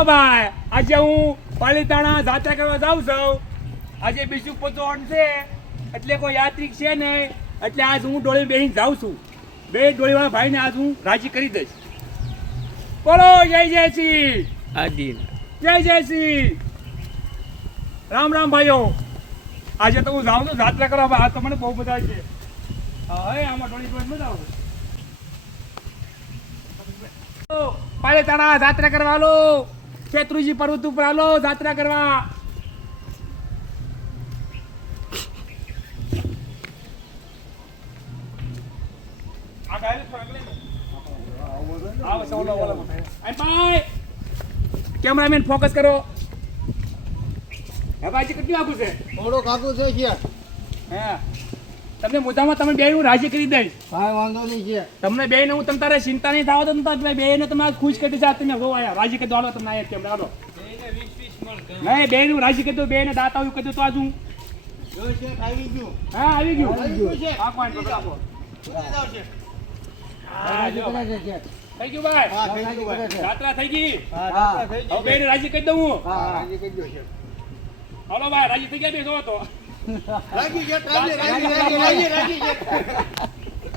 હાલો ભાઈ, આજે હું પાલીતાણા જાત્રા કરવા જાઉં છું. આજે બીજું પોચોણ છે એટલે કોઈ યાત્રિક છે નહીં, એટલે આજ હું ડોળી બેહીને જાઉં છું. બે ડોળીવાળા ભાઈને આજ હું રાજી કરી દઈશ. બોલો જય જયસિંહ. આદિ જય જયસિંહ. રામ રામ ભાઈઓ. આજે તો હું જાઉં છું જાત્રા કરવા. આ તો મને બહુ બધા છે. હા હે આમાં ડોળી મજા આવું. પાલીતાણા જાત્રા કરવા લો. શેત્રુજી પર્વત ઉપર આલો જાત્રા કરવા. કેમેરામેન ફોકસ કરો. હે ભાઈજી કેટલું આગું છે? થોડુંક આગું છે કે હે તમને મુદ્દામાં તમે બે હું રાજી કરી દઈશ. કાંઈ વાંધો નહીં છે. તમને બે ને હું તમ તારે ચિંતા નહીં થાવ તો તમે બે ને તમે ખુશ કરી દઈશ. તમે હો આયા રાજી કરી દો. હાલો તમને આયા કેમ હાલો નહીં બે નું રાજી કરી દો. બે ને દાતા એવું કરી દો તો આજ હું જો છે આવી ગયું. હા આવી ગયું. છે. આ કોણ પકડ આપો. પૂરી જાવ છે. હા જો થઈ ગયું ભાઈ. હા થઈ ગયું ભાઈ. જાત્રા થઈ ગઈ. હા દાતા થઈ હવે બે ને રાજી કરી દઉં હું. હા રાજી કરી દો છે. હાલો ભાઈ રાજી થઈ ગયા બે જો તો રાજી છે રાજી છે.